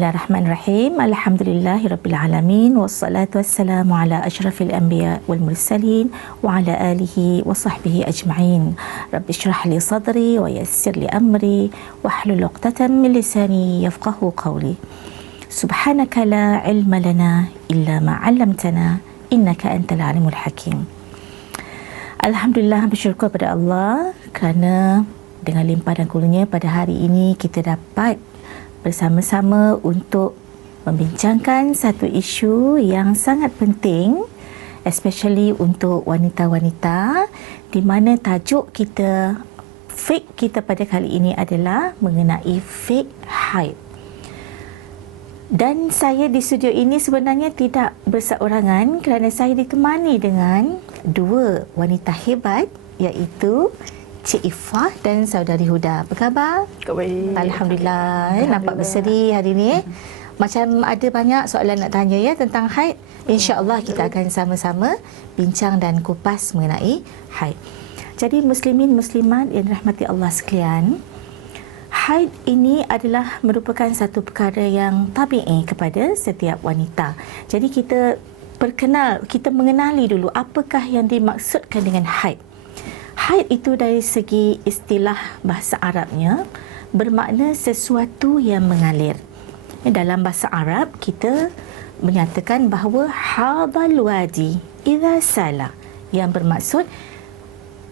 Bismillahirrahmanirrahim. Alhamdulillahirabbil wassalatu wassalamu ala asyrafil anbiya wal mursalin wa ala alihi wa sahbihi ajma'in. Rabbi shrah li sadri wa yassir li amri wahlul 'uqdatam min lisani yafqahu qawli. Subhanaka la ilma lana illa ma 'allamtana innaka antal alimul hakim. Alhamdulillah, bersyukur kepada Allah kerana dengan limpah dan kurnia pada hari ini kita dapat bersama-sama untuk membincangkan satu isu yang sangat penting, especially untuk wanita-wanita, di mana tajuk kita, fake kita pada kali ini adalah mengenai fake haid. Dan saya di studio ini sebenarnya tidak berseorangan kerana saya ditemani dengan dua wanita hebat, iaitu Cik Ifah dan Saudari Huda. Apa khabar? Baik. Alhamdulillah. Nampak berseri hari ini. Macam ada banyak soalan nak tanya ya tentang haid. InsyaAllah kita akan sama-sama bincang dan kupas mengenai haid. Jadi muslimin muslimat yang dirahmati Allah sekalian, haid ini adalah merupakan satu perkara yang tabi'i kepada setiap wanita. Jadi kita mengenali dulu apakah yang dimaksudkan dengan haid. Haid itu dari segi istilah bahasa Arabnya bermakna sesuatu yang mengalir. Dalam bahasa Arab kita menyatakan bahawa hadal wadi idza sala, yang bermaksud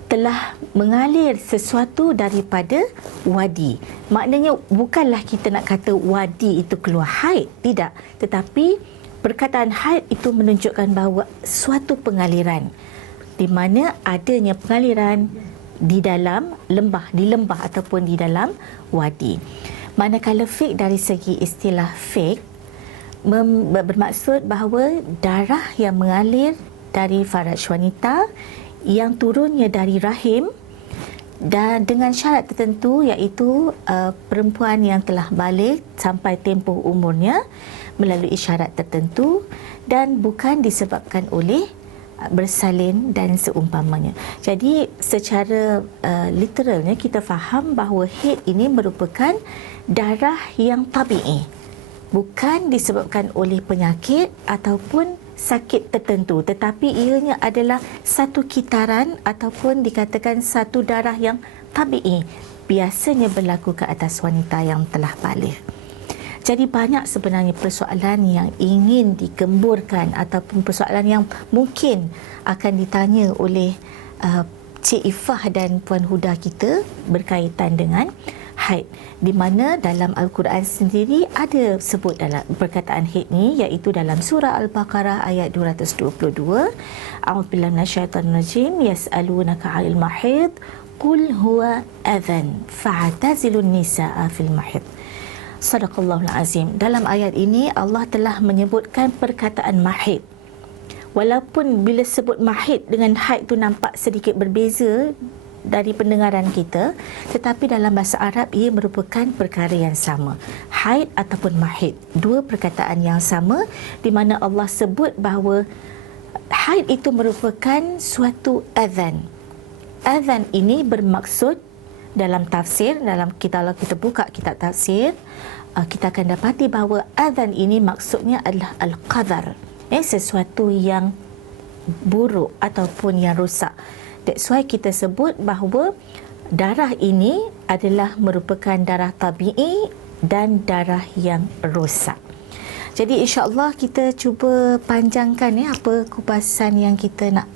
telah mengalir sesuatu daripada wadi. Maknanya bukanlah kita nak kata wadi itu keluar haid, tidak, tetapi perkataan haid itu menunjukkan bahawa suatu pengaliran, di mana adanya pengaliran di dalam lembah, ataupun di dalam wadi. Manakala fake dari segi istilah fake bermaksud bahawa darah yang mengalir dari faraj wanita yang turunnya dari rahim dan dengan syarat tertentu, iaitu perempuan yang telah balik sampai tempoh umurnya melalui syarat tertentu dan bukan disebabkan oleh bersalin dan seumpamanya. Jadi secara literalnya kita faham bahawa haid ini merupakan darah yang tabi'i, bukan disebabkan oleh penyakit ataupun sakit tertentu, tetapi ianya adalah satu kitaran ataupun dikatakan satu darah yang tabi'i, biasanya berlaku ke atas wanita yang telah balik. Jadi banyak sebenarnya persoalan yang ingin digemburkan ataupun persoalan yang mungkin akan ditanya oleh Cik Ifah dan Puan Huda kita berkaitan dengan haid, di mana dalam Al-Quran sendiri ada sebut dalam perkataan haid ni, iaitu dalam surah Al-Baqarah ayat 222. A'udzubillahi minasyaitonirrajim. Yas'alunaka 'anil mahid qul huwa adhan fa'tazilun nisaa fil mahid. Sadaqallahul azim. Dalam ayat ini Allah telah menyebutkan perkataan mahid. Walaupun bila sebut mahid dengan haid tu nampak sedikit berbeza dari pendengaran kita, tetapi dalam bahasa Arab ia merupakan perkara yang sama. Haid ataupun mahid, dua perkataan yang sama, di mana Allah sebut bahawa haid itu merupakan suatu azan. Azan ini bermaksud dalam tafsir, kalau kita buka kitab tafsir, kita akan dapati bahawa azan ini maksudnya adalah al-qadar, sesuatu yang buruk ataupun yang rosak. That's why kita sebut bahawa darah ini adalah merupakan darah tabi'i dan darah yang rosak. Jadi insya-Allah kita cuba panjangkan apa kupasan yang kita nak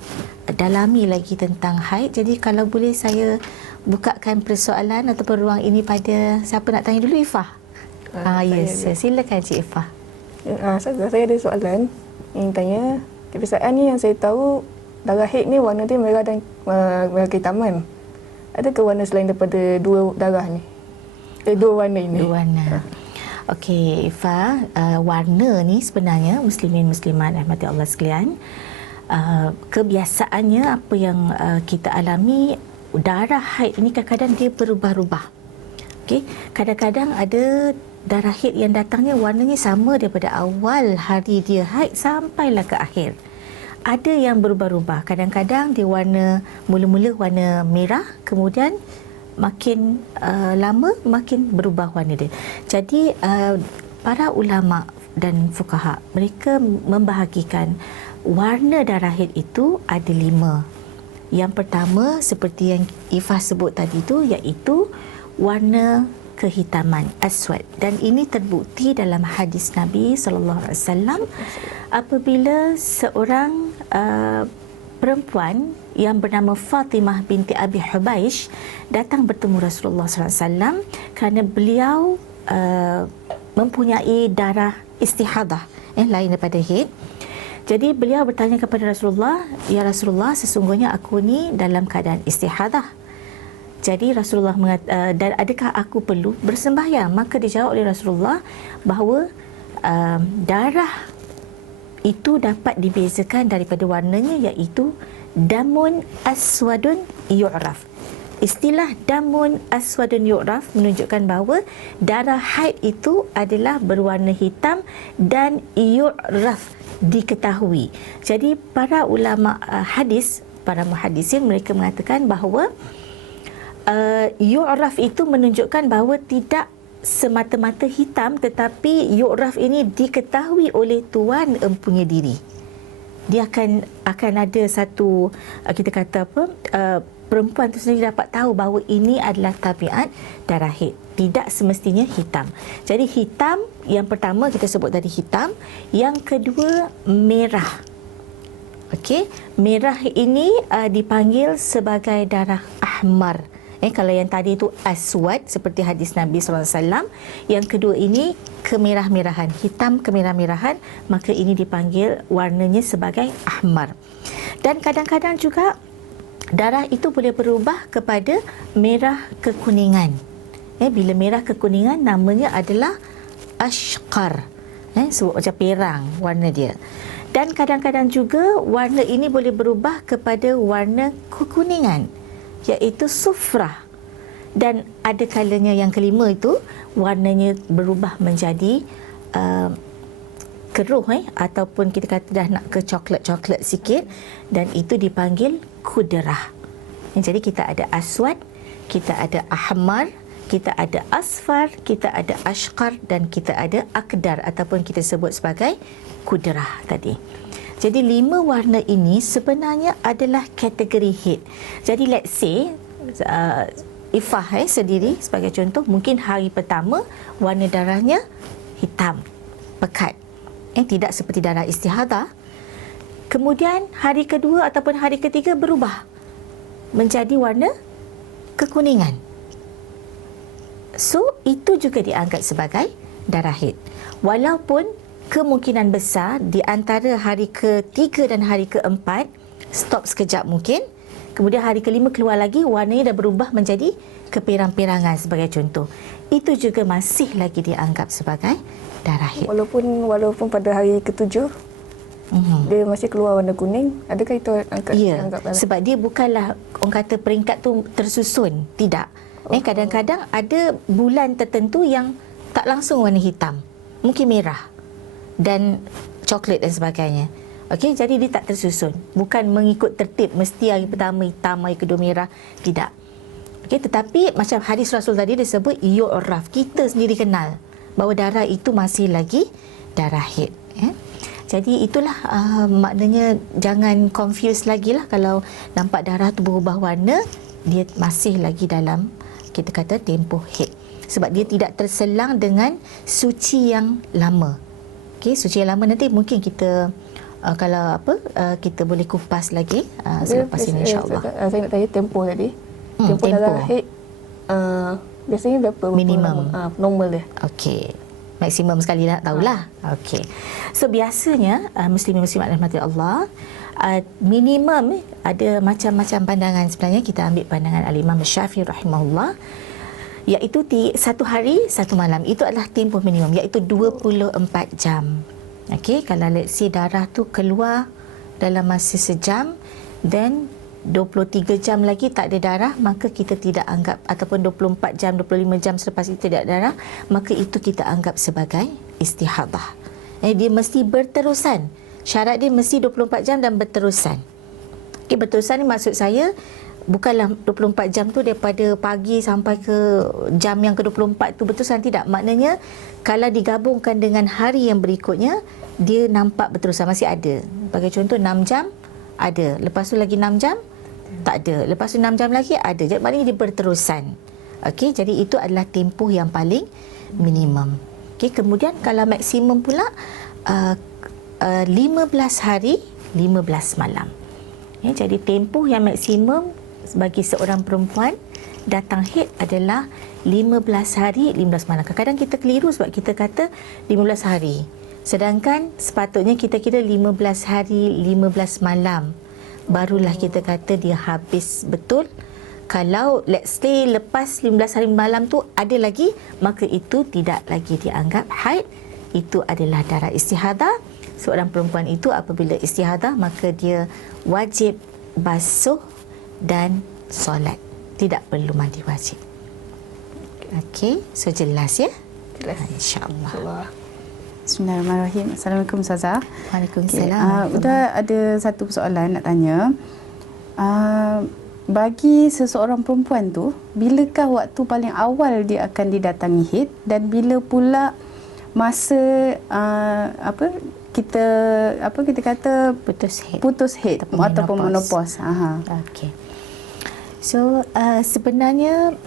dalami lagi tentang haid. Jadi kalau boleh saya bukakan persoalan ataupun ruang ini pada siapa nak tanya dulu, Ifah? Yes, silakan Cik Ifah. Saya ada soalan ingin tanya. Kebiasaan ni yang saya tahu, darah haid ni warna dia merah dan merah kehitaman. Adakah warna selain daripada dua darah ni? Dua warna ini. Dua warna. Okey, Ifah, warna ni sebenarnya muslimin muslimat rahmati Allah sekalian, kebiasaannya apa yang kita alami, darah haid ini kadang-kadang dia berubah-ubah. Okey, kadang-kadang ada darah haid yang datangnya warnanya sama daripada awal hari dia haid sampailah ke akhir. Ada yang berubah-ubah. Kadang-kadang dia mula-mula warna merah, kemudian makin lama makin berubah warna dia. Jadi para ulama dan fuqaha mereka membahagikan warna darah haid itu ada 5. Yang pertama seperti yang Ifah sebut tadi itu, iaitu warna kehitaman, aswad, dan ini terbukti dalam hadis Nabi SAW apabila seorang perempuan yang bernama Fatimah binti Abi Hubaish datang bertemu Rasulullah SAW kerana beliau mempunyai darah istihadah lain daripada haid. Jadi beliau bertanya kepada Rasulullah, "Ya Rasulullah, sesungguhnya aku ni dalam keadaan istihadah." Jadi Rasulullah dan adakah aku perlu bersembahyang? Maka dijawab oleh Rasulullah bahawa darah itu dapat dibezakan daripada warnanya, iaitu damun aswadun yu'raf. Istilah damun aswadun yu'raf menunjukkan bahawa darah haid itu adalah berwarna hitam dan yu'raf, diketahui. Jadi para ulama hadis, para muhaddisin, mereka mengatakan bahawa yu'raf itu menunjukkan bahawa tidak semata-mata hitam, tetapi yu'raf ini diketahui oleh tuan empunya diri. Dia akan ada satu, kita kata apa, perempuan itu sendiri dapat tahu bahawa ini adalah tabiat darah haid, tidak semestinya hitam. Jadi hitam, yang pertama kita sebut tadi hitam, yang kedua merah. Okey, merah ini dipanggil sebagai darah ahmar. Kalau yang tadi itu aswad seperti hadis Nabi SAW, yang kedua ini kemerah-merahan, hitam kemerah-merahan, maka ini dipanggil warnanya sebagai ahmar. Dan kadang-kadang juga darah itu boleh berubah kepada merah kekuningan. Bila merah kekuningan, namanya adalah ashqar. Sebut macam perang warna dia. Dan kadang-kadang juga warna ini boleh berubah kepada warna kekuningan, iaitu sufrah. Dan ada kalanya yang kelima itu warnanya berubah menjadi keruh, ataupun kita kata dah nak ke coklat-coklat sikit, dan itu dipanggil kudrah. Jadi kita ada aswad, kita ada ahmar, kita ada asfar, kita ada ashqar, dan kita ada akdar ataupun kita sebut sebagai kudrah tadi. Jadi 5 warna ini sebenarnya adalah kategori haid. Jadi let's say Ifah sendiri sebagai contoh, mungkin hari pertama warna darahnya hitam, pekat, tidak seperti darah istihadah. Kemudian hari kedua ataupun hari ketiga berubah menjadi warna kekuningan. So itu juga dianggap sebagai darah haid. Walaupun kemungkinan besar di antara hari ketiga dan hari keempat stop sekejap mungkin, kemudian hari kelima keluar lagi, warnanya dah berubah menjadi keperang-perangan sebagai contoh. Itu juga masih lagi dianggap sebagai darah haid. Walaupun pada hari ketujuh dia masih keluar warna kuning, adakah itu dianggap darah? Sebab dia bukanlah orang kata peringkat tu tersusun, tidak. Kadang-kadang ada bulan tertentu yang tak langsung warna hitam, mungkin merah dan coklat dan sebagainya. Okey, jadi dia tak tersusun. Bukan mengikut tertib mesti hari pertama hitam, hari kedua merah, tidak. Okey, tetapi macam hadis Rasul tadi disebut yu'raf, kita sendiri kenal bahawa darah itu masih lagi darah haid. Jadi itulah maknanya jangan confuse lagi lah kalau nampak darah tu berubah warna, dia masih lagi dalam kita kata tempoh haid. Sebab dia tidak terselang dengan suci yang lama. Okey, suci yang lama nanti mungkin kita kalau kita boleh kupas lagi selepas ini insya-Allah. Saya nak tanya tempoh tadi. Tempoh darah haid biasanya berapa? Minimum. Normal dia. Okey. Maksimum sekali nak tahulah. Okey. So biasanya muslimin muslimat rahmati Allah, minimum ada macam-macam pandangan sebenarnya. Kita ambil pandangan Al-Imam Syafi'i rahimahullah, iaitu 1 hari 1 malam. Itu adalah tempoh minimum, iaitu 24 jam. Okey, kalau let's say darah tu keluar dalam masa sejam, then 23 jam lagi tak ada darah, maka kita tidak anggap, ataupun 24 jam, 25 jam selepas itu tidak ada darah, maka itu kita anggap sebagai istihadah. Dia mesti berterusan. Syarat dia mesti 24 jam dan berterusan. Okey, berterusan ni maksud saya bukanlah 24 jam tu daripada pagi sampai ke jam yang ke-24 tu berterusan, tidak. Maknanya kalau digabungkan dengan hari yang berikutnya, dia nampak berterusan, masih ada. Bagi contoh 6 jam ada, lepas tu lagi 6 jam tak ada, lepas tu 6 jam lagi ada. Jadi maknanya dia berterusan. Okey, jadi itu adalah tempoh yang paling minimum. Okey, kemudian kalau maksimum pula 15 hari 15 malam. Ya, jadi tempoh yang maksimum bagi seorang perempuan datang haid adalah 15 hari 15 malam. Kadang-kadang kita keliru sebab kita kata 15 hari. Sedangkan sepatutnya kita kira 15 hari 15 malam. Barulah kita kata dia habis betul. Kalau let's say lepas 15 hari malam tu ada lagi, maka itu tidak lagi dianggap haid. Itu adalah darah istihadah. Seorang perempuan itu apabila istihadah, maka dia wajib basuh dan solat. Tidak perlu mandi wajib. Okey, so jelas ya? Jelas. InsyaAllah. Bismillahirrahmanirrahim. Assalamualaikum Ustazah. Waalaikumsalam. Sudah ada satu persoalan nak tanya. Bagi seseorang perempuan tu, bilakah waktu paling awal dia akan didatangi haid, dan bila pula masa kita kata putus haid ataupun menopause. Okey. So sebenarnya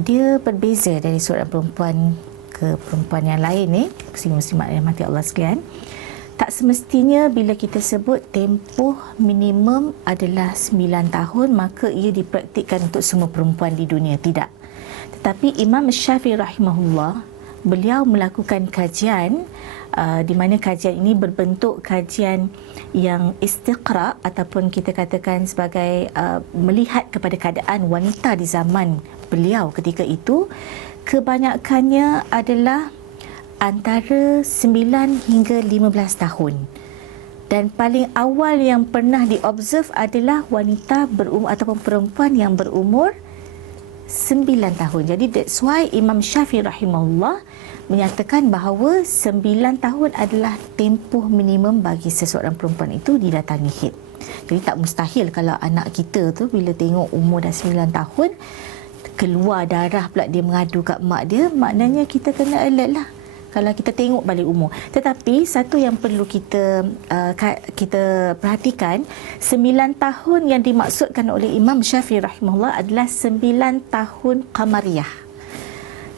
dia berbeza dari seorang perempuan ke perempuan yang lain ni, muslim-muslimat yang mati Allah sekalian. Tak semestinya bila kita sebut tempoh minimum adalah 9 tahun, maka ia dipraktikkan untuk semua perempuan di dunia. Tidak. Tetapi Imam Syafi'i rahimahullah, beliau melakukan kajian di mana kajian ini berbentuk kajian yang istiqra, ataupun kita katakan sebagai melihat kepada keadaan wanita di zaman beliau ketika itu. Kebanyakannya adalah antara 9 hingga 15 tahun. Dan paling awal yang pernah diobserv adalah wanita berumur ataupun perempuan yang berumur 9 tahun. Jadi that's why Imam Syafi'i rahimahullah menyatakan bahawa 9 tahun adalah tempoh minimum bagi seseorang perempuan itu didatangi haid. Jadi tak mustahil kalau anak kita tu bila tengok umur dah 9 tahun keluar darah pula dia mengadu kat mak dia, maknanya kita kena alert lah kalau kita tengok balik umur. Tetapi satu yang perlu kita perhatikan, 9 tahun yang dimaksudkan oleh Imam Syafi'i rahimahullah adalah 9 tahun qamariyah.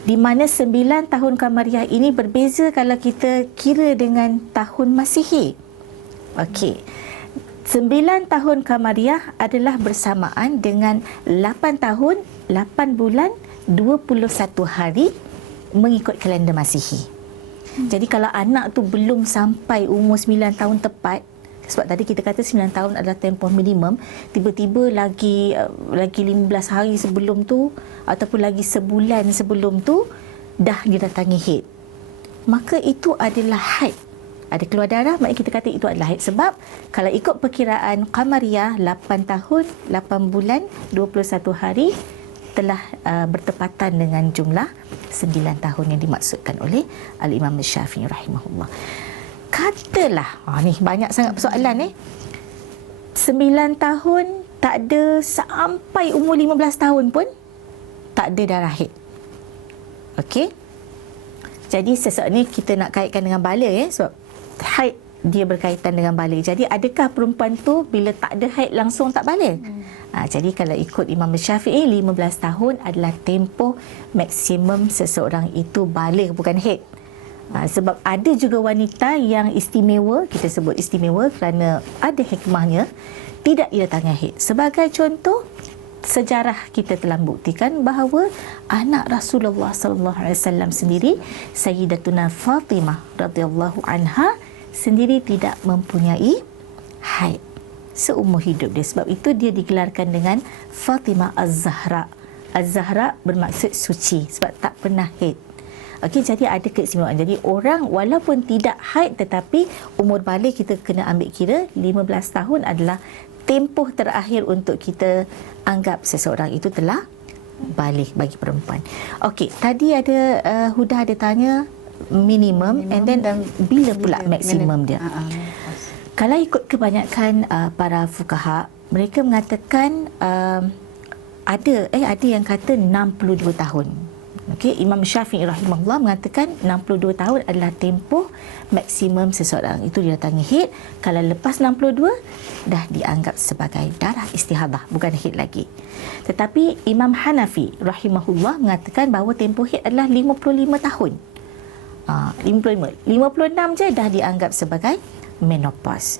Di mana 9 tahun qamariyah ini berbeza kalau kita kira dengan tahun Masihi. Okey. 9 tahun qamariyah adalah bersamaan dengan 8 tahun, 8 bulan, 21 hari mengikut kalender Masihi. Jadi kalau anak tu belum sampai umur 9 tahun tepat, sebab tadi kita kata 9 tahun adalah tempoh minimum, tiba-tiba lagi 15 hari sebelum tu ataupun lagi sebulan sebelum tu dah didatangi haid, maka itu adalah haid. Ada keluar darah, maknanya kita kata itu adalah haid. Sebab kalau ikut perkiraan qamariyah, 8 tahun, 8 bulan, 21 hari telah bertepatan dengan jumlah 9 tahun yang dimaksudkan oleh Al-Imam Syafi'i rahimahullah. Katalah, ni banyak sangat persoalan 9 tahun tak ada, sampai umur 15 tahun pun tak ada darah haid. Okey? Jadi sesuatu ni kita nak kaitkan dengan bala sebab haid dia berkaitan dengan bala. Jadi adakah perempuan tu bila tak ada haid langsung tak bala? Jadi kalau ikut Imam Syafi'i, 15 tahun adalah tempoh maksimum seseorang itu bala, bukan haid. Sebab ada juga wanita yang istimewa, kita sebut istimewa kerana ada hikmahnya, tidak didatangi haid. Sebagai contoh, sejarah kita telah buktikan bahawa anak Rasulullah sallallahu alaihi wasallam sendiri, Sayyidatuna Fatimah radhiyallahu anha sendiri tidak mempunyai haid seumur hidup dia. Sebab itu dia digelarkan dengan Fatimah Az-Zahra. Az-Zahra bermaksud suci sebab tak pernah haid. Okey, jadi ada keistimewaan. Jadi orang walaupun tidak haid tetapi umur balik kita kena ambil kira 15 tahun adalah tempoh terakhir untuk kita anggap seseorang itu telah balik bagi perempuan. Okey, tadi ada Huda ada tanya minimum and then bila pula maksimum dia. Kalau ikut kebanyakan para fuqaha, mereka mengatakan ada yang kata 62 tahun. Okey, Imam Syafi'i rahimahullah mengatakan 62 tahun adalah tempoh maksimum seseorang itu didatangi haid. Kalau lepas 62 dah dianggap sebagai darah istihadah, bukan haid lagi. Tetapi Imam Hanafi rahimahullah mengatakan bahawa tempoh haid adalah 55 tahun. 56 je dah dianggap sebagai menopause.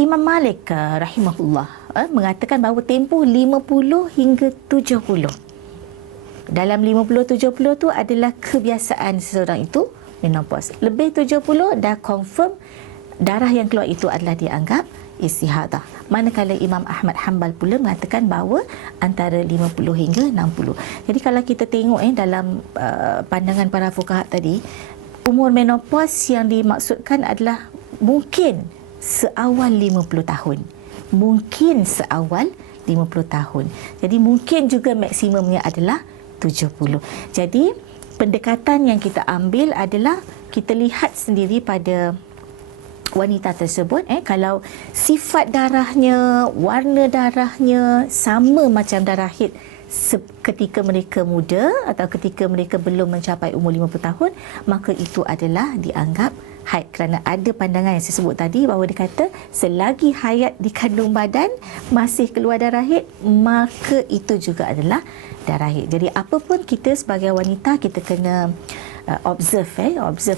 Imam Malik rahimahullah mengatakan bahawa tempoh 50 hingga 70. Dalam 50-70 tu adalah kebiasaan seseorang itu menopause. Lebih 70 dah confirm darah yang keluar itu adalah dianggap istihadah. Manakala Imam Ahmad Hanbal pula mengatakan bahawa antara 50 hingga 60. Jadi kalau kita tengok dalam pandangan para fuqaha tadi, umur menopause yang dimaksudkan adalah mungkin seawal 50 tahun. Mungkin seawal 50 tahun. Jadi mungkin juga maksimumnya adalah 70. Jadi pendekatan yang kita ambil adalah kita lihat sendiri pada wanita tersebut, kalau sifat darahnya, warna darahnya sama macam darah haid ketika mereka muda atau ketika mereka belum mencapai umur 50 tahun, maka itu adalah dianggap haid. Kerana ada pandangan yang saya sebut tadi bahawa dia kata selagi hayat di kandung badan masih keluar darah haid, maka itu juga adalah darah haid. Jadi apapun kita sebagai wanita, kita kena observe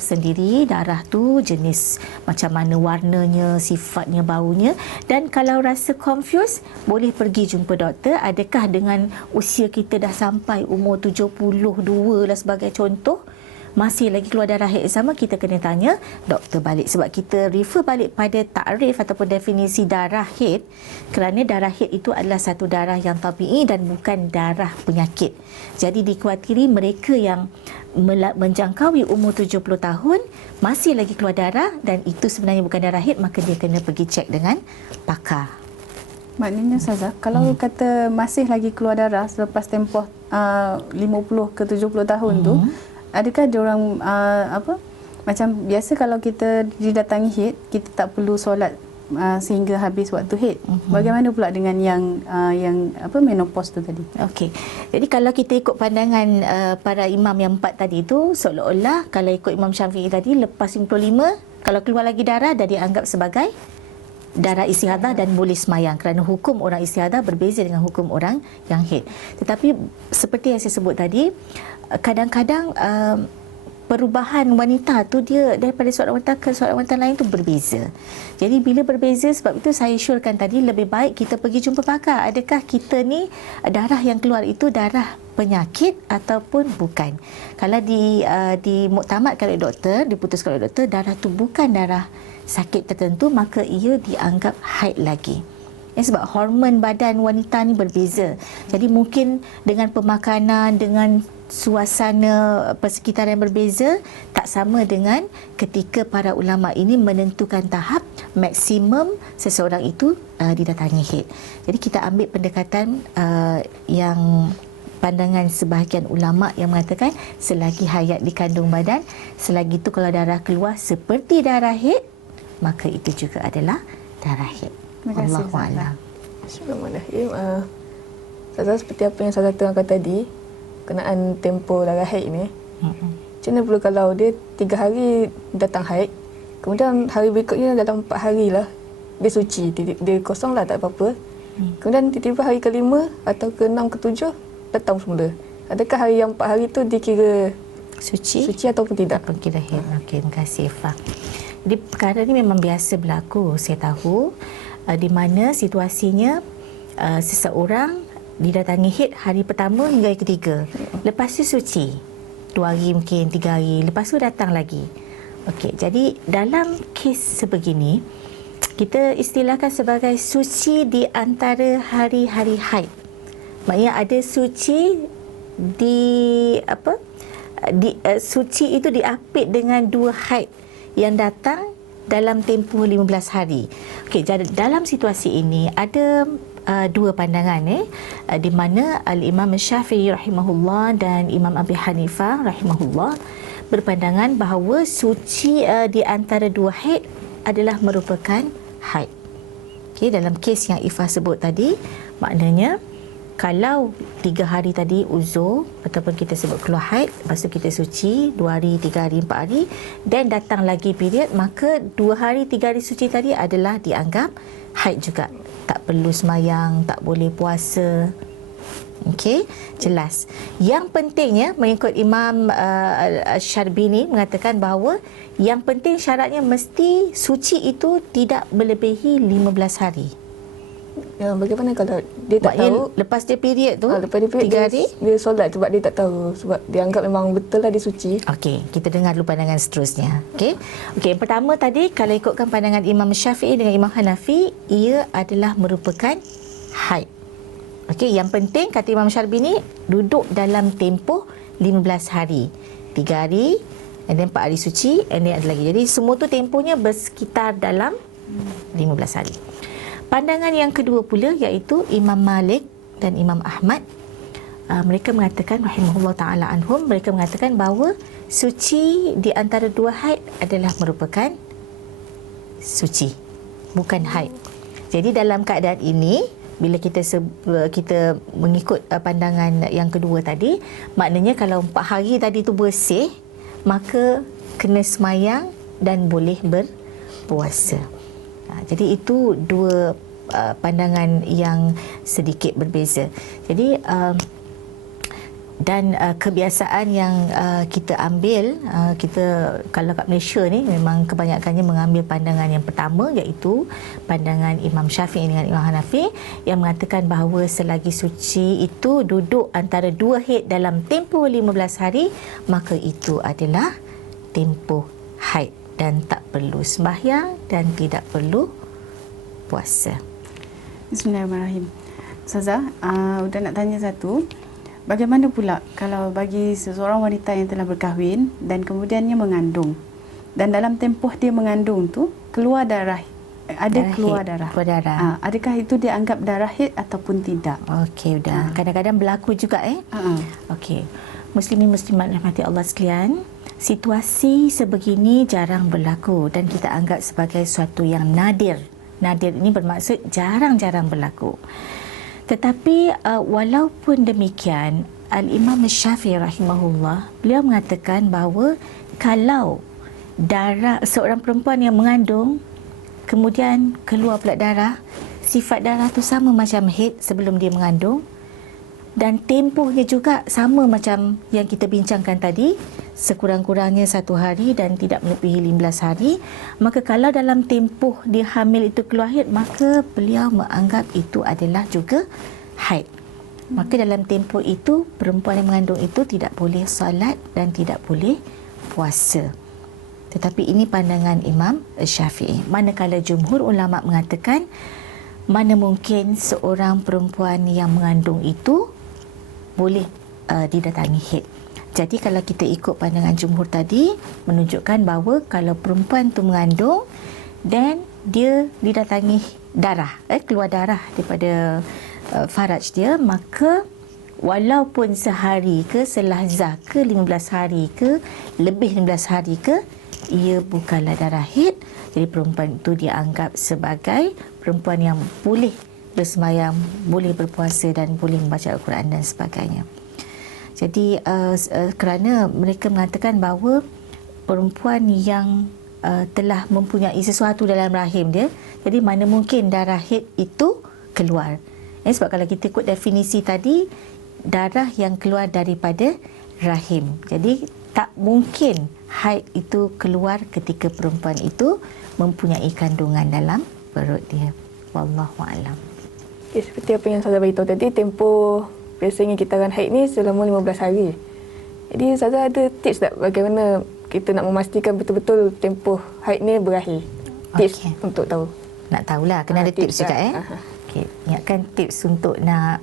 sendiri darah tu jenis macam mana warnanya, sifatnya, baunya. Dan kalau rasa confused, boleh pergi jumpa doktor. Adakah dengan usia kita dah sampai umur 72 lah sebagai contoh, masih lagi keluar darah haid sama, kita kena tanya doktor balik. Sebab kita refer balik pada takrif ataupun definisi darah haid, kerana darah haid itu adalah satu darah yang tabi'i dan bukan darah penyakit. Jadi dikhawatiri mereka yang menjangkaui umur 70 tahun masih lagi keluar darah dan itu sebenarnya bukan darah haid, maka dia kena pergi cek dengan pakar. Maknanya Ustazah, kalau kata masih lagi keluar darah selepas tempoh 50 ke 70 tahun tu, adakah diorang macam biasa kalau kita didatangi haid, kita tak perlu solat sehingga habis waktu haid. Bagaimana pula dengan yang menopause tu tadi? Okey. Jadi kalau kita ikut pandangan para imam yang 4 tadi tu, seolah-olah kalau ikut Imam Syafi'i tadi, lepas 55 kalau keluar lagi darah dah dianggap sebagai darah istihadah dan boleh semayang, kerana hukum orang istihadah berbeza dengan hukum orang yang haid. Tetapi seperti yang saya sebut tadi, kadang-kadang perubahan wanita tu dia daripada seorang wanita ke seorang wanita lain tu berbeza. Jadi bila berbeza, sebab itu saya syorkan tadi lebih baik kita pergi jumpa pakar. Adakah kita ni darah yang keluar itu darah penyakit ataupun bukan? Kalau dimuktamadkan oleh doktor, diputuskan oleh doktor darah tu bukan darah sakit tertentu, maka ia dianggap haid lagi. Sebab hormon badan wanita ni berbeza. Jadi mungkin dengan pemakanan, dengan suasana persekitaran yang berbeza, tak sama dengan ketika para ulama ini menentukan tahap maksimum seseorang itu didatangi haid. Jadi kita ambil pendekatan yang pandangan sebahagian ulama yang mengatakan selagi hayat di kandung badan, selagi itu kalau darah keluar seperti darah haid, maka itu juga adalah darah haid. Terima kasih. Wallahualam. Bismillahirrahmanirrahim. Ustazah, seperti apa yang saya terangkan tadi, kenaan tempoh darah haid ni, macam mana pula kalau dia 3 hari datang haid, kemudian hari berikutnya dalam 4 hari lah dia suci, dia kosong lah, tak apa-apa. Kemudian tiba-tiba hari ke-5 atau ke-6, ke-7 datang semula. Adakah hari yang 4 hari tu dikira suci ataupun tidak? Kira haid. Okey, terima kasih Fah. Jadi perkara ni memang biasa berlaku, saya tahu, di mana situasinya seseorang didatangi haid hari pertama hingga hari ketiga. Lepas tu suci 2 hari, mungkin 3 hari, lepas tu datang lagi. Okey, jadi dalam kes sebegini, kita istilahkan sebagai suci di antara hari-hari haid. Maksudnya ada suci suci itu diapit dengan 2 haid yang datang dalam tempoh 15 hari. Okey, jadi dalam situasi ini ada 2 pandangan di mana Al-Imam Syafi'i rahimahullah dan Imam Abi Hanifah rahimahullah berpandangan bahawa suci di antara 2 haid adalah merupakan haid. Okey, dalam kes yang Ifah sebut tadi, maknanya kalau 3 hari tadi uzur ataupun kita sebut keluar haid, lepas tu kita suci 2 hari, 3 hari, 4 hari dan datang lagi period, maka 2 hari, 3 hari suci tadi adalah dianggap haid juga. Tak perlu semayang, tak boleh puasa. Okey, jelas. Yang pentingnya mengikut Imam Syarbini mengatakan bahawa yang penting syaratnya mesti suci itu tidak melebihi 15 hari. Ya, bagaimana kalau dia tak Maknanya tahu lepas dia period tu, lepas dia period 3 hari? dia solat sebab dia tak tahu, sebab dia anggap memang betul lah dia suci. Okey, kita dengar dulu pandangan seterusnya. Okey. Okey, yang pertama tadi kalau ikutkan pandangan Imam Syafi'i dengan Imam Hanafi, ia adalah merupakan haid. Okey, yang penting kata Imam Syarbini duduk dalam tempoh 15 hari. 3 hari, and then 4 hari suci, and then ada lagi. Jadi semua tu tempohnya bersekitar dalam 15 hari. Pandangan yang kedua pula iaitu Imam Malik dan Imam Ahmad. Mereka mengatakan rahimahullah ta'ala anhum, mereka mengatakan bahawa suci di antara 2 haid adalah merupakan suci, bukan haid. Jadi dalam keadaan ini, bila kita mengikut pandangan yang kedua tadi, maknanya kalau 4 hari tadi tu bersih, maka kena semayang dan boleh berpuasa. Jadi itu 2 pandangan yang sedikit berbeza. Jadi dan kebiasaan yang kita ambil, kita kalau kat Malaysia ni memang kebanyakannya mengambil pandangan yang pertama, iaitu pandangan Imam Syafi'i dengan Imam Hanafi yang mengatakan bahawa selagi suci itu duduk antara 2 haid dalam tempoh 15 hari, maka itu adalah tempoh haid dan tak perlu sembahyang dan tidak perlu puasa. Bismillahirrahmanirrahim. Ustazah, udah nak tanya satu. Bagaimana pula kalau bagi seseorang wanita yang telah berkahwin dan kemudiannya mengandung, dan dalam tempoh dia mengandung tu keluar darah, keluar darah. Adakah itu dianggap darah haid ataupun tidak? Okey, sudah. Kadang-kadang berlaku juga Okey. Muslimin muslimat rahmati Allah sekalian, situasi sebegini jarang berlaku dan kita anggap sebagai suatu yang nadir. Nadir ini bermaksud jarang-jarang berlaku. Tetapi walaupun demikian, Al-Imam Syafi'i rahimahullah, beliau mengatakan bahawa kalau darah seorang perempuan yang mengandung kemudian keluar pula darah, sifat darah tu sama macam haid sebelum dia mengandung dan tempohnya juga sama macam yang kita bincangkan tadi, sekurang-kurangnya 1 hari dan tidak melebihi 15 hari. Maka kalau dalam tempoh dia hamil itu keluar haid, maka beliau menganggap itu adalah juga haid. Maka dalam tempoh itu, perempuan yang mengandung itu tidak boleh solat dan tidak boleh puasa. Tetapi ini pandangan Imam Syafi'i. Manakala jumhur ulama mengatakan mana mungkin seorang perempuan yang mengandung itu boleh didatangi haid. Jadi kalau kita ikut pandangan jumhur tadi, menunjukkan bahawa kalau perempuan tu mengandung dan dia didatangi darah, keluar darah daripada faraj dia, maka walaupun sehari ke, selahzah ke, 15 hari ke, lebih 15 hari ke, ia bukanlah darah haid. Jadi perempuan itu dianggap sebagai perempuan yang boleh bersemayam, boleh berpuasa dan boleh membaca Al-Quran dan sebagainya. Jadi kerana mereka mengatakan bahawa perempuan yang telah mempunyai sesuatu dalam rahim dia, jadi mana mungkin darah haid itu keluar. Sebab kalau kita ikut definisi tadi, darah yang keluar daripada rahim. Jadi tak mungkin haid itu keluar ketika perempuan itu mempunyai kandungan dalam perut dia. Wallahu a'lam. Seperti apa yang Ustazah beritahu tadi, tempoh biasanya kita akan haid ni selama 15 hari. Jadi Ustazah ada tips tak bagaimana kita nak memastikan betul-betul tempoh haid ni berakhir? Tips untuk tahu. Nak tahulah, kena ada tips juga Okey, ingatkan tips untuk nak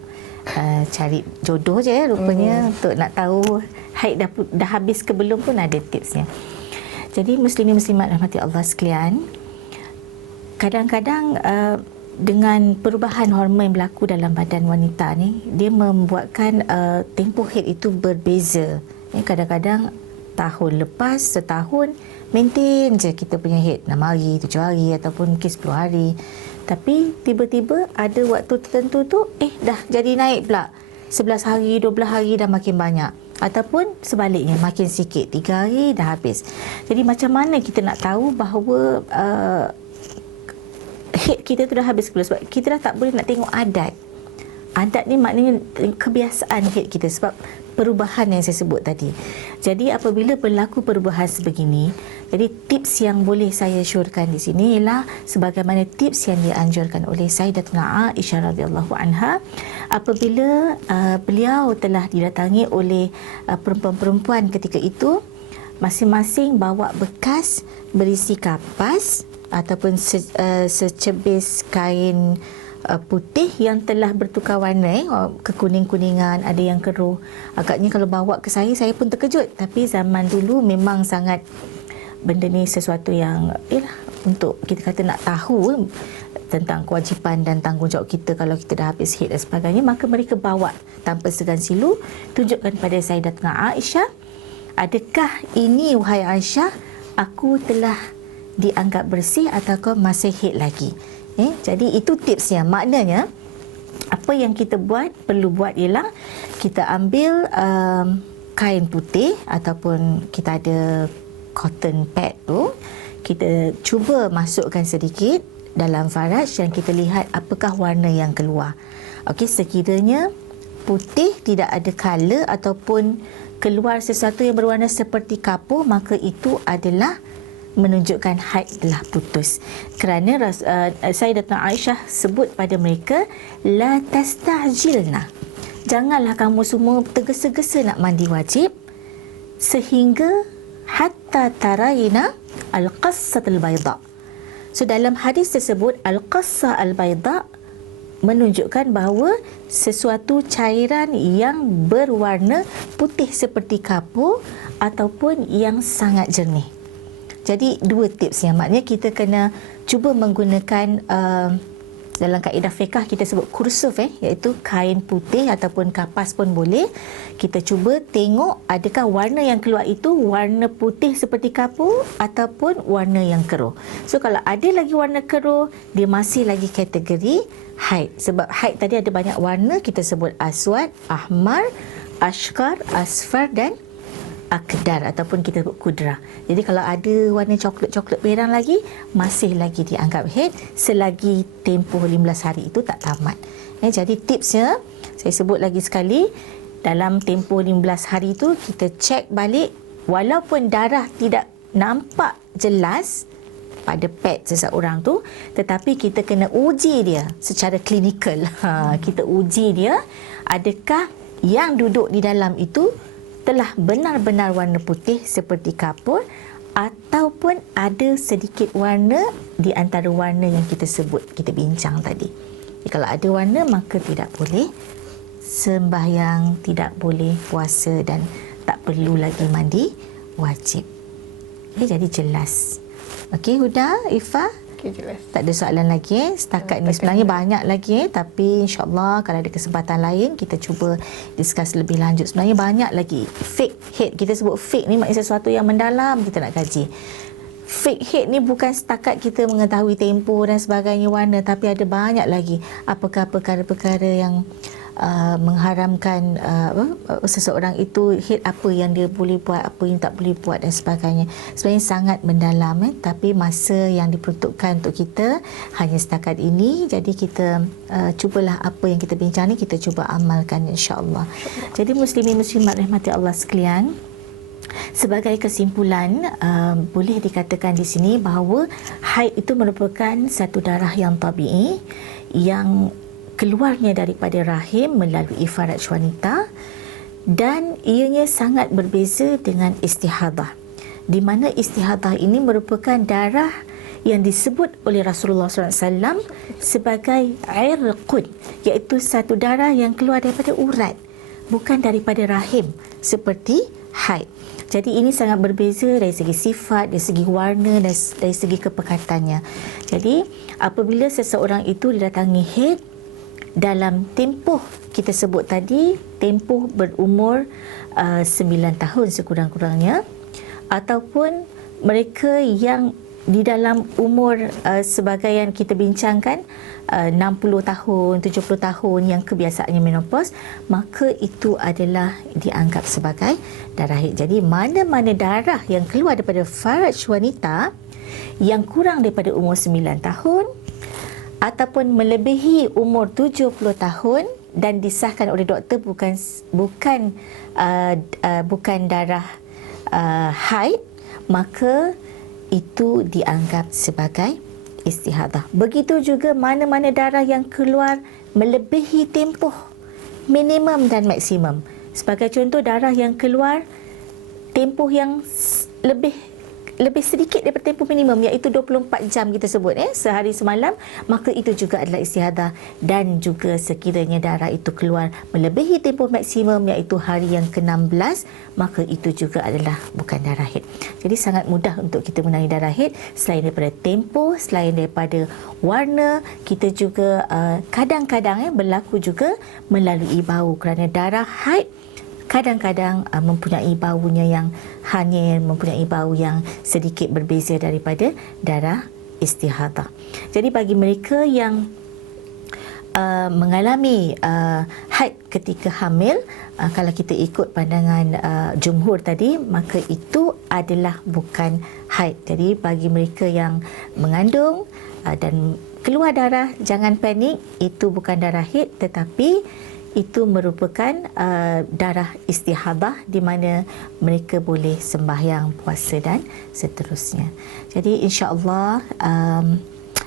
cari jodoh je rupanya. Untuk nak tahu haid dah habis ke belum pun ada tipsnya. Jadi muslimin muslimat rahmati Allah sekalian, kadang-kadang dengan perubahan hormon yang berlaku dalam badan wanita ni, dia membuatkan tempoh haid itu berbeza. Kadang-kadang tahun lepas, setahun maintain je kita punya haid 6 hari, 7 hari ataupun mungkin 10 hari. Tapi tiba-tiba ada waktu tertentu tu dah jadi naik pula. 11 hari, 12 hari dah makin banyak. Ataupun sebaliknya, makin sikit, 3 hari dah habis. Jadi macam mana kita nak tahu bahawa haid kita tu dah habis ke belum? Sebab kita dah tak boleh nak tengok adat. Adat ni maknanya kebiasaan haid kita sebab perubahan yang saya sebut tadi. Jadi apabila berlaku perubahan sebegini, jadi tips yang boleh saya syorkan di sini ialah sebagaimana tips yang dianjurkan oleh Sayyidatuna Aisyah radhiyallahu anha apabila beliau telah didatangi oleh perempuan-perempuan ketika itu, masing-masing bawa bekas berisi kapas ataupun secebis kain putih yang telah bertukar warna, kekuning-kuningan, ada yang keruh. Agaknya kalau bawa ke saya pun terkejut. Tapi zaman dulu memang sangat benda ni sesuatu yang untuk kita kata nak tahu tentang kewajipan dan tanggungjawab kita kalau kita dah habis haid dan sebagainya, maka mereka bawa tanpa segan silu, tunjukkan pada Sayyidatuna Aisyah, adakah ini wahai Aisyah, aku telah dianggap bersih ataukah masih haid lagi? Jadi itu tipsnya. Maknanya apa yang kita perlu buat ialah kita ambil kain putih ataupun kita ada cotton pad tu, kita cuba masukkan sedikit dalam faraj dan kita lihat apakah warna yang keluar. Okey, sekiranya putih, tidak ada color ataupun keluar sesuatu yang berwarna seperti kapur, maka itu adalah menunjukkan haid telah putus. Kerana Sayyidatuna Aisyah sebut pada mereka, la tasta'jilna, janganlah kamu semua tergesa-gesa nak mandi wajib sehingga hatta tarayna al-qassat al-bayda. So dalam hadis tersebut, al-qassa al-bayda menunjukkan bahawa sesuatu cairan yang berwarna putih seperti kapur ataupun yang sangat jernih. Jadi dua tips yang maknanya kita kena cuba menggunakan dalam kaedah fiqh kita sebut kursuf, iaitu kain putih ataupun kapas pun boleh. Kita cuba tengok adakah warna yang keluar itu warna putih seperti kapur ataupun warna yang keruh. So kalau ada lagi warna keruh, dia masih lagi kategori haid. Sebab haid tadi ada banyak warna, kita sebut aswad, ahmar, ashkar, asfar dan akdar ataupun kita sebut kudrah. Jadi kalau ada warna coklat merah lagi, masih lagi dianggap haid selagi tempoh 15 hari itu tak tamat. Jadi tipsnya saya sebut lagi sekali, dalam tempoh 15 hari itu kita cek balik, walaupun darah tidak nampak jelas pada pad seseorang tu, tetapi kita kena uji dia secara klinikal. Kita uji dia, adakah yang duduk di dalam itu telah benar-benar warna putih seperti kapur ataupun ada sedikit warna di antara warna yang kita sebut, kita bincang tadi. Jadi, kalau ada warna, maka tidak boleh sembahyang, tidak boleh puasa dan tak perlu lagi mandi wajib. Jadi jelas. Okey Huda, Ifah? Okey, jelas. Tak ada soalan lagi. Setakat ni sebenarnya banyak lagi, tapi insyaAllah kalau ada kesempatan lain kita cuba discuss lebih lanjut. Sebenarnya banyak lagi. Fake haid, kita sebut fake ni maknanya sesuatu yang mendalam kita nak kaji. Fake haid ni bukan setakat kita mengetahui tempoh dan sebagainya, warna, tapi ada banyak lagi apakah perkara-perkara yang mengharamkan seseorang itu haid, apa yang dia boleh buat, apa yang tak boleh buat dan sebagainya. Sebenarnya sangat mendalam, tapi masa yang diperuntukkan untuk kita hanya setakat ini. Jadi kita cubalah apa yang kita bincang ni kita cuba amalkan, insya-Allah. Jadi muslimin muslimat rahmati Allah sekalian, sebagai kesimpulan, boleh dikatakan di sini bahawa haid itu merupakan satu darah yang tabi'i yang keluarnya daripada rahim melalui faraj wanita, dan ianya sangat berbeza dengan istihadah, di mana istihadah ini merupakan darah yang disebut oleh Rasulullah SAW sebagai irqun, iaitu satu darah yang keluar daripada urat, bukan daripada rahim seperti haid. Jadi ini sangat berbeza dari segi sifat, dari segi warna dan dari segi kepekatannya. Jadi apabila seseorang itu didatangi haid dalam tempoh kita sebut tadi, tempoh berumur 9 tahun sekurang-kurangnya, ataupun mereka yang di dalam umur sebagai yang kita bincangkan 60 tahun, 70 tahun yang kebiasaannya menopause, maka itu adalah dianggap sebagai darah haid. Jadi mana-mana darah yang keluar daripada faraj wanita yang kurang daripada umur 9 tahun ataupun melebihi umur 70 tahun dan disahkan oleh doktor bukan darah haid, maka itu dianggap sebagai istihadah. Begitu juga mana-mana darah yang keluar melebihi tempoh minimum dan maksimum. Sebagai contoh, darah yang keluar tempoh yang lebih sedikit daripada tempoh minimum, iaitu 24 jam kita sebut, sehari semalam, maka itu juga adalah istihadah. Dan juga sekiranya darah itu keluar melebihi tempoh maksimum, iaitu hari yang ke-16, maka itu juga adalah bukan darah haid. Jadi sangat mudah untuk kita mengenali darah haid. Selain daripada tempoh, selain daripada warna, kita juga kadang-kadang berlaku juga melalui bau, kerana darah haid kadang-kadang mempunyai baunya yang hanya mempunyai bau yang sedikit berbeza daripada darah istihadah. Jadi bagi mereka yang mengalami haid ketika hamil, kalau kita ikut pandangan jumhur tadi, maka itu adalah bukan haid. Jadi bagi mereka yang mengandung dan keluar darah, jangan panik, itu bukan darah haid, tetapi itu merupakan darah istihadah di mana mereka boleh sembahyang, puasa dan seterusnya. Jadi insya-Allah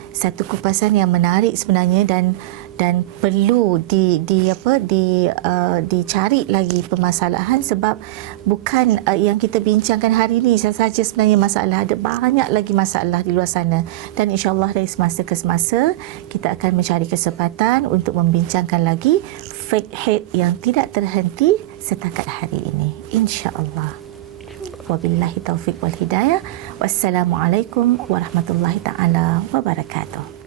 satu kupasan yang menarik sebenarnya dan perlu dicari lagi permasalahan, sebab bukan yang kita bincangkan hari ini saja sebenarnya masalah, ada banyak lagi masalah di luar sana, dan insya-Allah dari semasa ke semasa kita akan mencari kesempatan untuk membincangkan lagi fiqh haid yang tidak terhenti setakat hari ini, insya-Allah. Wabillahi taufiq wal hidayah. Wassalamualaikum warahmatullahi taala wabarakatuh.